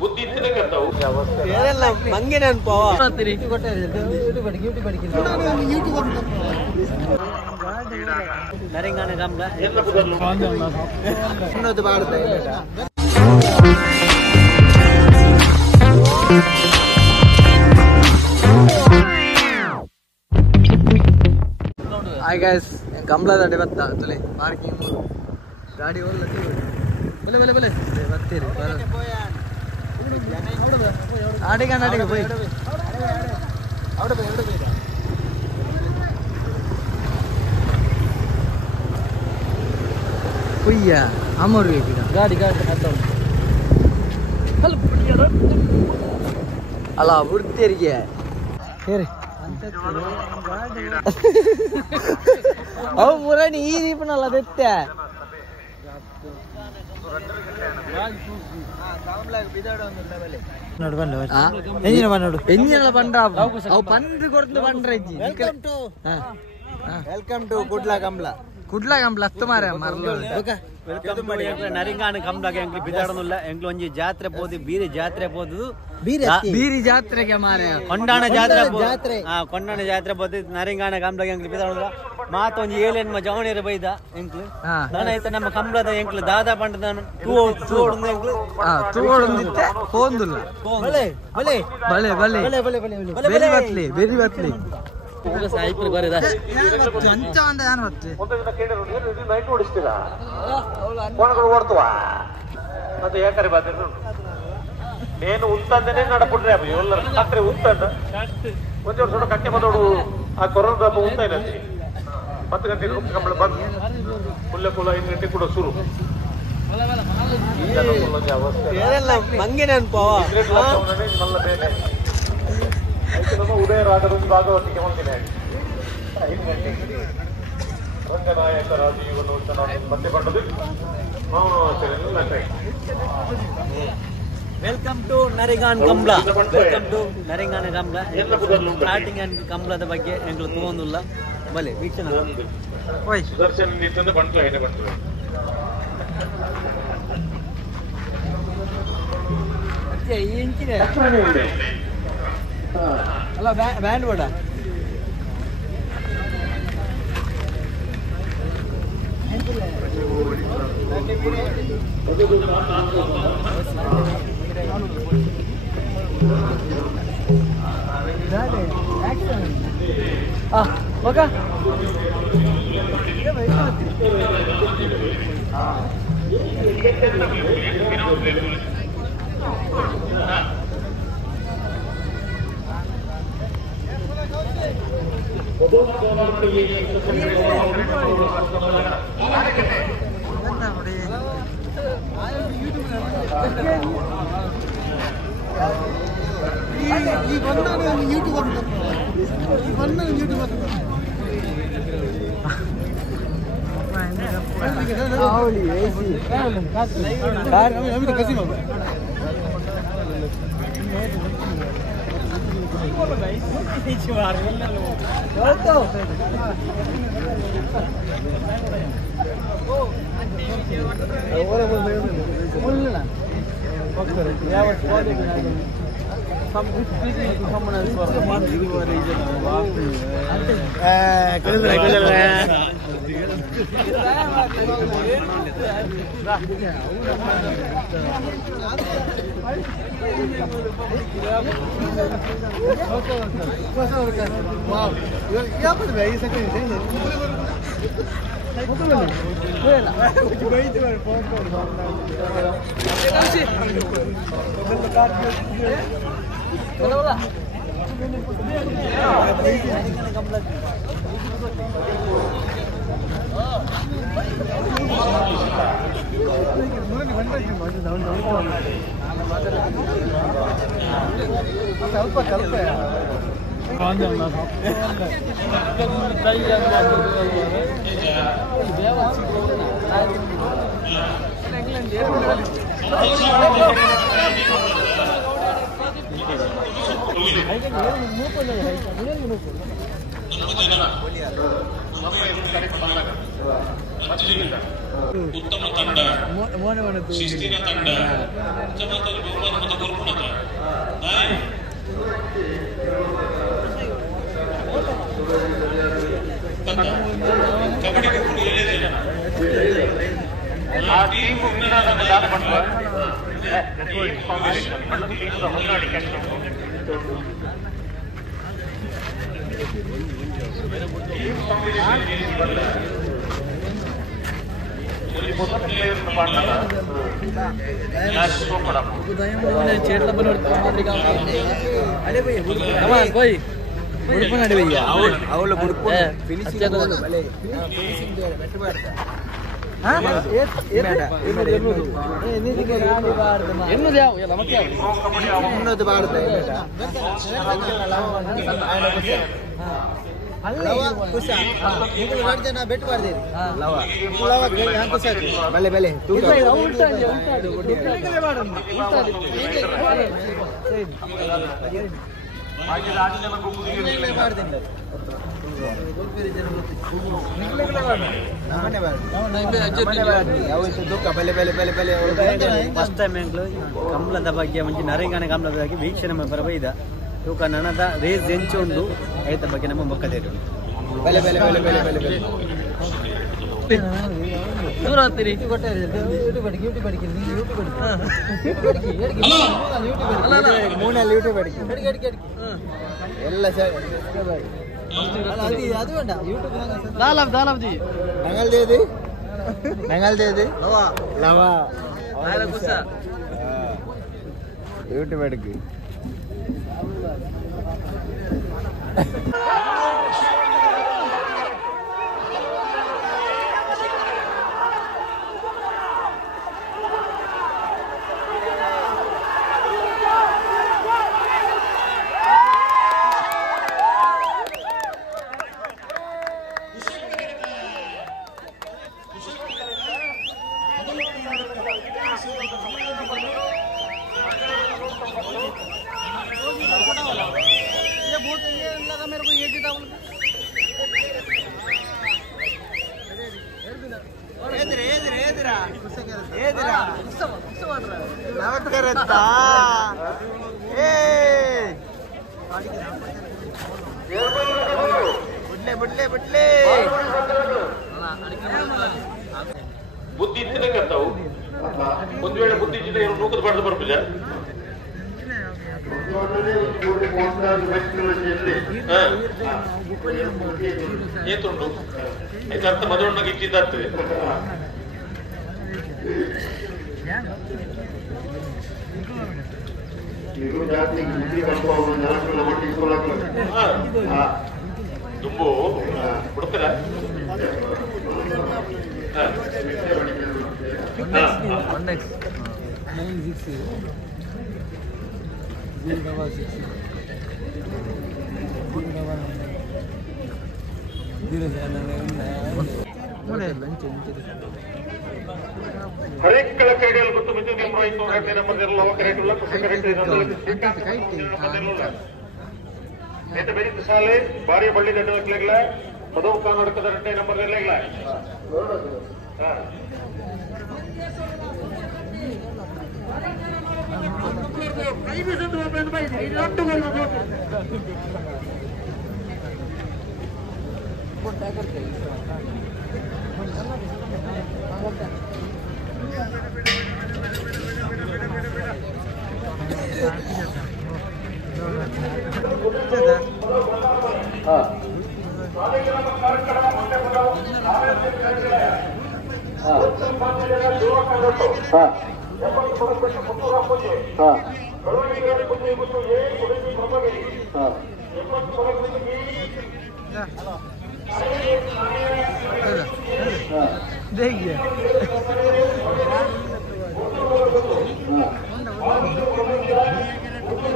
बुद्धि इतने करता हूँ ಏನೆಲ್ಲ ಮಂಗೆ ನೆನಪವ ನರಿಂಗಾನ ಗಂಬ ಹಾಯ್ ಗೈಸ್ ಗಂಬಳದಲ್ಲಿ ಬತ್ತ ತುಲೆ ಪಾರ್ಕಿಂಗ್ ಗಾಡಿ ಹೋಗ್ಲ ಬಲೆ ಬಲೆ ಬಲೆ ಬರ್ತೀರಿ ಆಡಿಗೆ போய் ಹುಯ್ಯ ಅಮರ್ ಗಾಡಿ ಅಲ್ಲ ಬಿಡ್ತೀರಿಗೆ ಹೇರಿ ಅವು ಮುರಣಿ ಈ ದೀಪನಲ್ಲ ಅದತ್ತೆ ಎಂಜಿನ ಬಂಡ್ರ ಅವು ಬಂಡ್ರಿ ಕೊಡ್ದು ಬಂಡ್ರ ಇಜ್ಜಿ ವೆಲ್ಕಮ್ ಟು ಕುಡ್ಲ ಕಂಬ್ಲ ಹತ್ತು ಮಾರ ನರಿಂಗಾನ ಕಂಬ್ಲಾಗ ಎಂಕ್ಲು ಬಿದಾಡೋದಿಲ್ಲ ಎಂಕ್ಲು ಒಂಜಿ ಜಾತ್ರೆ ಪೋದು ಬೀರಿ ಜಾತ್ರೆ ಪೋದು ಬೀರಿ ಜಾತ್ರೆಗೆ ಮಾರ ಕೊಂಡಾಣ ಜಾತ್ರೆ ಪೋದು ನರಿಂಗಾನ ಕಂಬ್ಲಾಗ ಎಂಕ್ಲು ಬಿದಾಡೋದಿಲ್ಲ ಮಾತ ಒಂಜಿ 7 ಹೆಣ್ಮ ಜವಣಿಯರ ಬೈದ ಎಂಕ್ಲು ನಾನೈತೆ ನಮ್ಮ ಕಂಬ್ಲದ ಎಂಕ್ಲು ದಾದಾ ಪಂಡದ ತೂವೊಂದು ಎಂಕ್ಲು ತೂವೊಂದಿತ್ತೆ ಹೋಂದುಲ್ಲ ಬಲೆ ಬಲೆ ಬಲೆ ಬಲೆ ಬಲೆ ಬಲೆ ಬೆರಿ ಬತ್ಲಿ ಬೆರಿ ಬತ್ಲಿ ಸಾಯಿಪುರ ಬರೆದ ಅಂಚ ಅಂದ ಯಾರು ಬತ್ತೆ ಒಂದನ್ನ ಕೇಳಿದ್ರು ನೀವು ನೈಟ್ ಓಡಿಸ್ತೀರಾ ಕೋಣಗಳು ಓಡ್ತವಾ ಮತ್ತೆ ಯಾಕರೆ ಬಾದ್ರು నేను ఉంతందనే నడపుడ్రే అవి ఎవరు అక్కడ ఉంతంద కొంచెం చూడ కట్టె మదోడు ఆ కొరన దబ్బ ఉంటాయినండి 10 ಗಂಟೆಗೆ ಕಂಬಳ ಬಂದು ಫುಲ್ಲ 5 ಗಂಟೆ ಕೂಡ ಶುರು ಏನೆಲ್ಲ ಮಂಗೆ ನೆನಪವ ಮಲ್ಲ ಬೇರೆ అయితే ನಮ್ಮ ಉದಯ ರಾಗದ ಭಾಗವತಿಗೆ ಹೋಗ್ತೀನಿ 5 ಗಂಟೆಗೆ ರಂಗನಾಯಕ ರಾಜೀವನು ಚೆನ್ನಾಗಿ ಮತ್ತೆ ಬಂದದ್ದು welcome to Naringana Kambla welcome to Naringana Kambla starting and ಕಂಬ್ಲದ ಬಗ್ಗೆ ಎಂಗ್ಲು ತೋಂದುಲ್ಲ ಬಲೆ ವೀಕ್ಷಣ ಸುದರ್ಶನ್ ನಿಂತಂದ ಬಂಟ್ಲ ಏನೇ ಬಂಟ್ಲ ಅಚ್ಚೆ ಈ ಇಂಚಿನ ಅಲ್ಲ ಬ್ಯಾಂಡ್ ಬೇಡ ಮಗ ಮಚ್ಚಲಿಗಿಲ್ಲ ಉತ್ತಮ ತಂಡ, ಶಿಸ್ತಿನ ತಂಡ, ಜಮಾತಲ್ಲಿ ಬಹುಮಾನ ಮತ್ತು ಗುರುಪುಣತ ನಾಯಿ ಕಬಡ್ಡಿ ಗುಂಪು 7 ಜನ ಆ ಟೀಮ್ ವಿನ್ನರ್ ದಾನ ಮಾಡುವ ಟೀಮ್ ಕಾಂಬಿನೇಷನ್ ಟೀಮ್ ಹೊಂದಾಣಿಕೆ ಟೀಮ್ ಕಾಂಬಿನೇಷನ್ ಬಲೆ ಬಲೆ ಫಸ್ಟ್ ಟೈಮ್ ಕಮಲದ ಬಗ್ಗೆ ಮುಂಚೆ ನರೇಗಾನ ಕಮಲದ ಬಗ್ಗೆ ವೀಕ್ಷಣೆ ಬರಬೈದ ತೂಕ ನನದ ರೇಸ್ ಎಂಚು ಉಂಡು ಐತ ಬಗ್ಗೆ ನಮ್ಮ ಮೊಕ್ಕದೇರು ಬಲೆ ಬಲೆ ಬಲೆ ಬಲೆ ಬಲೆ ಬಲೆ ದೂರ ಆಗ್ತೀರಿ ಮೂನಲ್ಲಿ ಯೂಟ್ಯೂಬ್ ಎಲ್ಲ യൂട്യൂബ് എടുക്ക് ಬುದ್ಧಿ ತಿನ್ನಕಂತಾವು ಒಂದು ವೇಳೆ ಬುದ್ಧಿ ಜಿಲ್ಲೆ ಇವರು ನೂಕದ ಬಡ್ದು ಬರ್ಬಿಲ್ಲ ಏತುಂಟು ಆಯ್ತು ಅರ್ಥ ಮದುವಣ್ಣಗೆ ಇಚ್ಚಿದ್ದಾಗ್ತದೆ ತುಂಬು ಹುಡುಕದ ಹರೇಕ್ ಕಳ ಕ್ರೀಡೆಯಲ್ಲಿ ಗೊತ್ತು ಮಿತಿ ನಿಮ್ರಾಯಿತು ಗಂಟೆ ನಂಬರ್ದಿರಲ್ಲ ಅವ ಕರೆಕ್ಟ್ ಇಲ್ಲ ಕುಸ ಕರೆಕ್ಟ್ ನೇತ ಬೆರೀತ ಶಾಲೆ ಬಾರಿ ಬಳ್ಳಿ ದಂಡಕ್ಲಾಗ್ಲ ಮಧು ಕರ್ನಾಟಕದ ಗಂಟೆ ನಂಬರ್ದಿರ್ಲಾಗ್ಲ देखिए కొంచెం